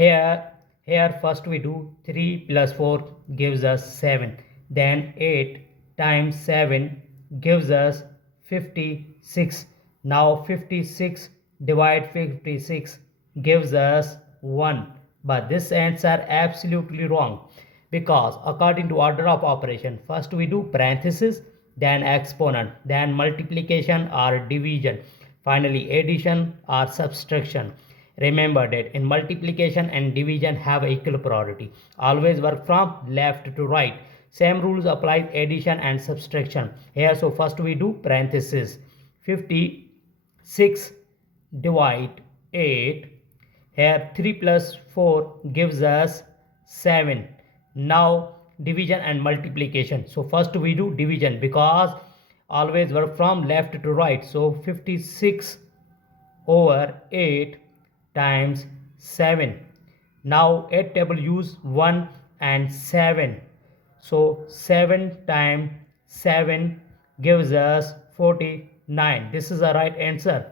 Here first we do 3 plus 4 gives us 7. Then 8 times 7 gives us 56. Now 56 divide 56 gives us 1. But this answer absolutely wrong, because according to order of operation, first we do parenthesis, then exponent, then multiplication or division, finally addition or subtraction. Remember that in multiplication and division have equal priority. Always work from left to right. Same rules apply addition and subtraction. Here, so first we do parenthesis. 56 divide 8. Here 3 plus 4 gives us 7. Now division and multiplication. So first we do division, because always work from left to right. So 56 over 8 times 7. Now 8 table use 1 and 7. So 7 times 7 gives us 49. This is the right answer.